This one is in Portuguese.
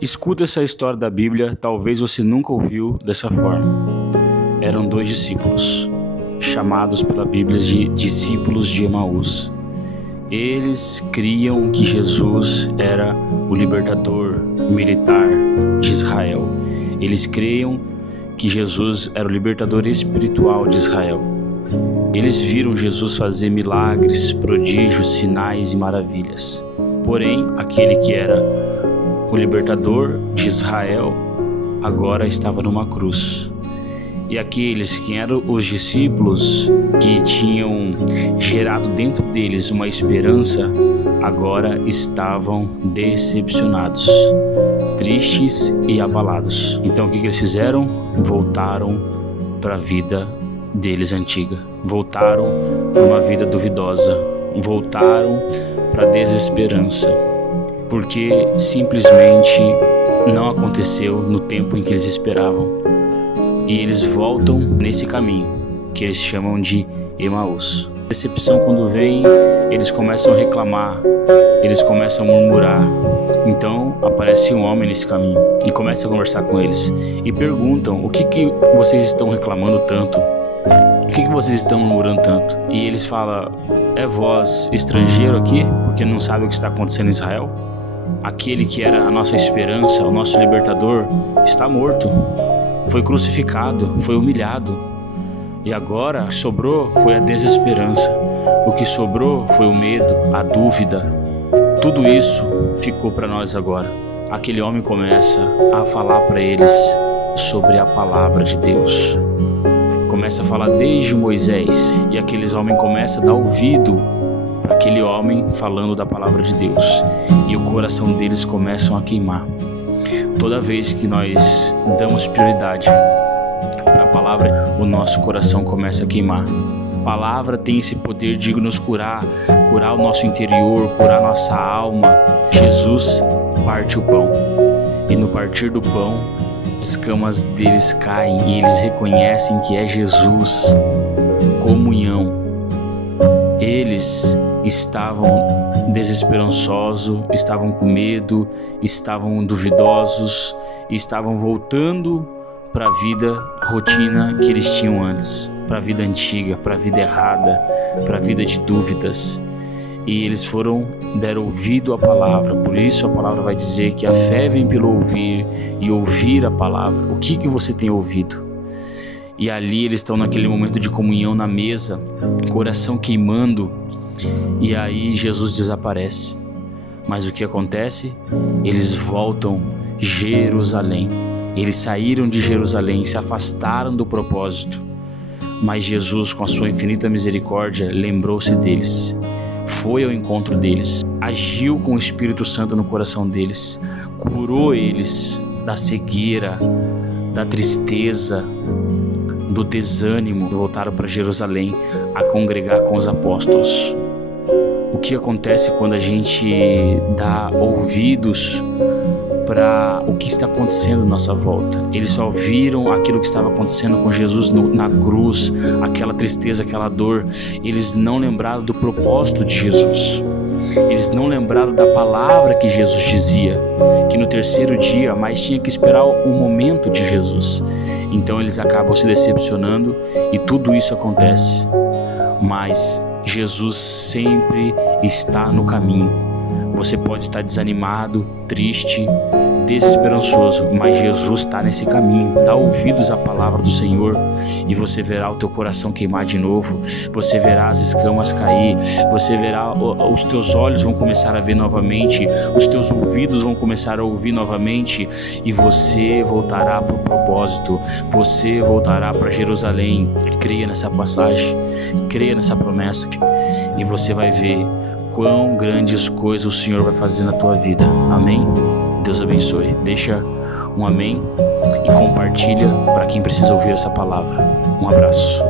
Escuta essa história da Bíblia, talvez você nunca ouviu dessa forma. Eram dois discípulos, chamados pela Bíblia de discípulos de Emaús. Eles criam que Jesus era o libertador militar de Israel. Eles criam que Jesus era o libertador espiritual de Israel. Eles viram Jesus fazer milagres, prodígios, sinais e maravilhas. Porém, aquele que era o libertador de Israel agora estava numa cruz. E aqueles que eram os discípulos que tinham gerado dentro deles uma esperança, agora estavam decepcionados, tristes e abalados. Então o que eles fizeram? Voltaram para a vida deles antiga, voltaram para uma vida duvidosa, voltaram para a desesperança, porque simplesmente não aconteceu no tempo em que eles esperavam. E eles voltam nesse caminho que eles chamam de Emaús. A decepção, quando vem, eles começam a reclamar, eles começam a murmurar. Então aparece um homem nesse caminho e começa a conversar com eles e perguntam: o que vocês estão reclamando tanto? O que vocês estão murmurando tanto? E eles falam: é vós estrangeiro aqui, porque não sabe o que está acontecendo em Israel? Aquele que era a nossa esperança, o nosso libertador, está morto. Foi crucificado, foi humilhado. E agora o que sobrou foi a desesperança. O que sobrou foi o medo, a dúvida. Tudo isso ficou para nós agora. Aquele homem começa a falar para eles sobre a palavra de Deus. Começa a falar desde Moisés. E aqueles homens começam a dar ouvido para aquele homem falando da palavra de Deus. E o coração deles começam a queimar. Toda vez que nós damos prioridade para a palavra, o nosso coração começa a queimar. A palavra tem esse poder de nos curar o nosso interior, curar a nossa alma. Jesus parte o pão, e no partir do pão, as escamas deles caem e eles reconhecem que é Jesus. Comunhão. Eles estavam desesperançosos, estavam com medo, estavam duvidosos, estavam voltando para a vida rotina que eles tinham antes, para a vida antiga, para a vida errada, para a vida de dúvidas. E eles deram ouvido à palavra. Por isso a palavra vai dizer que a fé vem pelo ouvir e ouvir a palavra. O que você tem ouvido? E ali eles estão naquele momento de comunhão na mesa, coração queimando. E aí Jesus desaparece. Mas o que acontece? Eles voltam a Jerusalém. Eles saíram de Jerusalém, se afastaram do propósito. Mas Jesus, com a sua infinita misericórdia, lembrou-se deles. Foi ao encontro deles. Agiu com o Espírito Santo no coração deles. Curou eles da cegueira, da tristeza, do desânimo. Voltaram para Jerusalém a congregar com os apóstolos. O que acontece quando a gente dá ouvidos para o que está acontecendo à nossa volta? Eles só viram aquilo que estava acontecendo com Jesus na cruz, aquela tristeza, aquela dor. Eles não lembraram do propósito de Jesus. Eles não lembraram da palavra que Jesus dizia, que no terceiro dia, mas tinha que esperar o momento de Jesus. Então eles acabam se decepcionando e tudo isso acontece. Mas Jesus sempre está no caminho. Você pode estar desanimado, triste, desesperançoso, mas Jesus está nesse caminho. Dá ouvidos à palavra do Senhor e você verá o teu coração queimar de novo. Você verá as escamas cair. Você verá, os teus olhos vão começar a ver novamente. Os teus ouvidos vão começar a ouvir novamente. E você voltará para o propósito. Você voltará para Jerusalém. Creia nessa passagem. Creia nessa promessa. E você vai ver quão grandes coisas o Senhor vai fazer na tua vida. Amém? Deus abençoe. Deixa um amém e compartilha para quem precisa ouvir essa palavra. Um abraço.